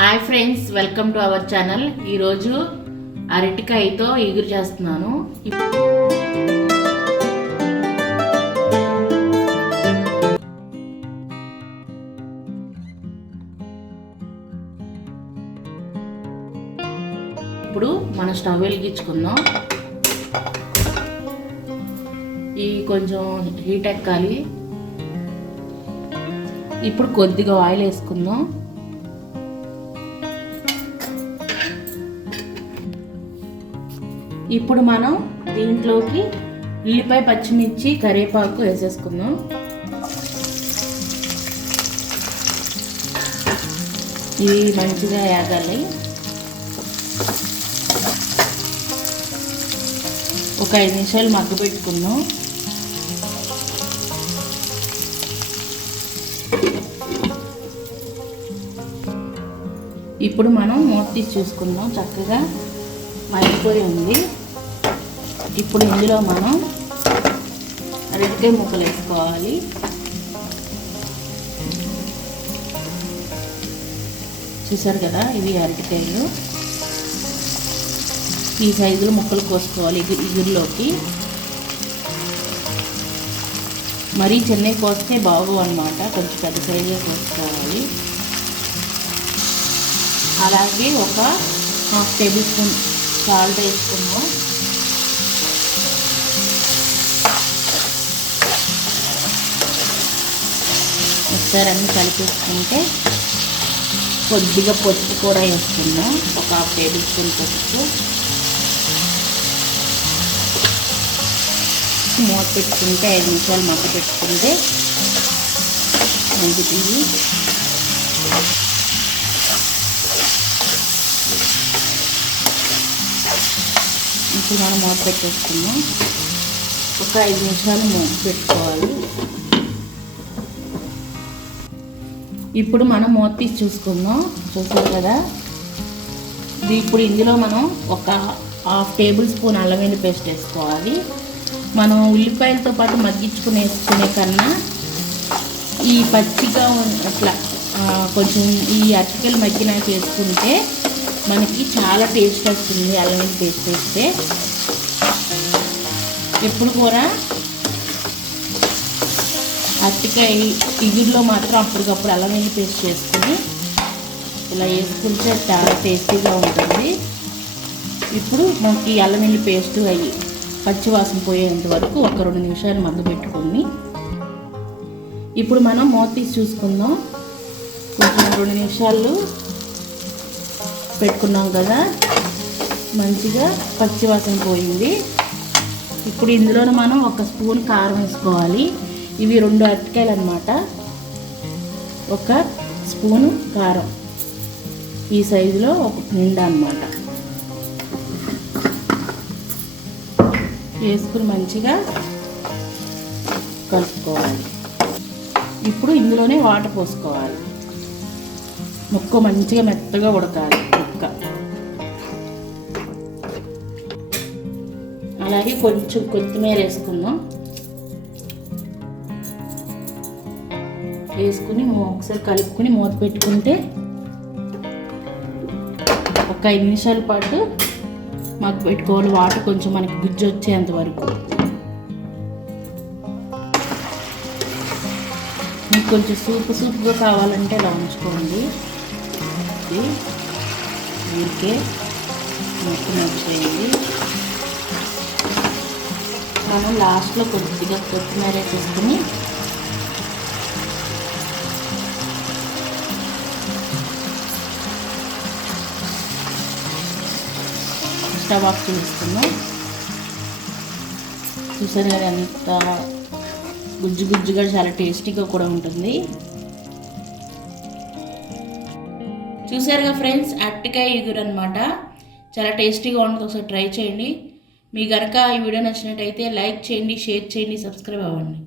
Hi friends, welcome to our channel. ఈరోజు అరటికాయతో ఇగురు చేస్తున్నాను. ఇప్పుడు మన స్టవ్ వెలిగించుకుందాం. ఇవి కొంచెం హీట్ ఎక్కాలి. ఇప్పుడు కొద్దిగా ఆయిల్ వేసుకుందాం. ఇప్పుడు మనం దీంట్లోకి ఉల్లిపాయ, పచ్చిమిర్చి, కరివేపాకు వేసేసుకుందాం. ఇవి మంచిగా వేగాలి. ఒక 5 నిమిషాలు మగ్గ పెట్టుకుందాం. ఇప్పుడు మనం మూత తీసి చూసుకుందాం. చక్కగా మగ్గిపోయి ఉంది. ఇప్పుడు ఇందులో మనం అరటికాయ ముక్కలు వేసుకోవాలి. చూసారు కదా, ఇవి అరటికాయలు. ఈ సైజులో ముక్కలు కోసుకోవాలి ఇగురులోకి. మరీ చిన్నవి కోస్తే బాగోవు అన్నమాట, కొంచెం పెద్ద సైజులో కోసుకోవాలి. అలాగే ఒక 1/2 టేబుల్ స్పూన్ సాల్ట్ వేసుకున్నాం. ఒకసారి అన్నీ కలిపేసుకుంటే కొద్దిగా పసుపు కూడా వేసుకుందాం. ఒక 1/2 టేబుల్ స్పూన్ పసుపు. మూత పెట్టుకుంటే 5 నిమిషాలు మగ్గ పెట్టుకుంటే మగ్గుతుంది. ఇప్పుడు మనం మూత పెట్టేసుకుందాం. ఒక 5 నిమిషాలు మూత పెట్టుకోవాలి. ఇప్పుడు మనం మూత తీసి చూసుకుందాం. చూసారు కదా, ఇప్పుడు ఇందులో మనం ఒక 1/2 టేబుల్ స్పూన్ అల్లం వెల్లుల్లి పేస్ట్ వేసుకోవాలి. మనం ఉల్లిపాయలతో పాటు వేసుకునే కన్నా ఈ పచ్చిగా అట్లా కొంచెం ఈ అరటికాయలు మగ్గినాక వేసుకుంటే మనకి చాలా టేస్ట్ వస్తుంది. అల్లం వెల్లుల్లి పేస్ట్ వేస్తే ఎప్పుడు కూడా అరటికాయ ఇగురులో మాత్రం అప్పటికప్పుడు అల్లం వెల్లుల్లి పేస్ట్ వేసుకుని ఇలా వేసుకుంటే చాలా టేస్టీగా ఉంటుంది. ఇప్పుడు మనకి అల్లం వెల్లుల్లి పేస్ట్ అయ్యి పచ్చివాసన పోయేంత వరకు ఒక 2 నిమిషాలు మగ్గ పెట్టుకుని ఇప్పుడు మనం మూత తీసి చూసుకుందాం. కొంచెం 2 నిమిషాలు పెట్టుకున్నాం కదా, మంచిగా పచ్చివాసన పోయింది. ఇప్పుడు ఇందులోనే మనం 1 స్పూన్ కారం వేసుకోవాలి. ఇవి 2 అరటికాయలు అన్నమాట. 1 స్పూను కారం, ఈ సైజులో 1 నిండా అన్నమాట. వేసుకుని మంచిగా కలుపుకోవాలి. ఇప్పుడు ఇందులోనే వాటర్ పోసుకోవాలి. ముక్క మంచిగా మెత్తగా ఉడకాలి. అలాగే కొంచెం కొత్తిమీర వేసుకుందాం. వేసుకుని ఒకసారి కలుపుకుని మూత పెట్టుకుంటే ఒక 5 నిమిషాల పాటు మగ్గ పెట్టుకోవాలి. వాటర్ కొంచెం మనకి గుజ్జు వచ్చేంత వరకు. మీకు కొంచెం సూపుగా కావాలంటే ఇలా ఉంచుకోండి. ఊరికే మొత్తం వచ్చేయండి. మనం లాస్ట్లో కొద్దిగా కొత్తిమీర వేసుకుని స్టవ్ ఆఫ్ చేసుకుందాం. చూసారు కదా, అంత గుజ్జుగా చాలా టేస్టీగా కూడా ఉంటుంది. చూసారుగా ఫ్రెండ్స్, అరటికాయ ఇగురు అనమాట. చాలా టేస్టీగా ఉంటుంది. ఒకసారి ట్రై చేయండి. మీ కనుక ఈ వీడియో నచ్చినట్టయితే లైక్ చేయండి, షేర్ చేయండి, సబ్స్క్రైబ్ అవ్వండి.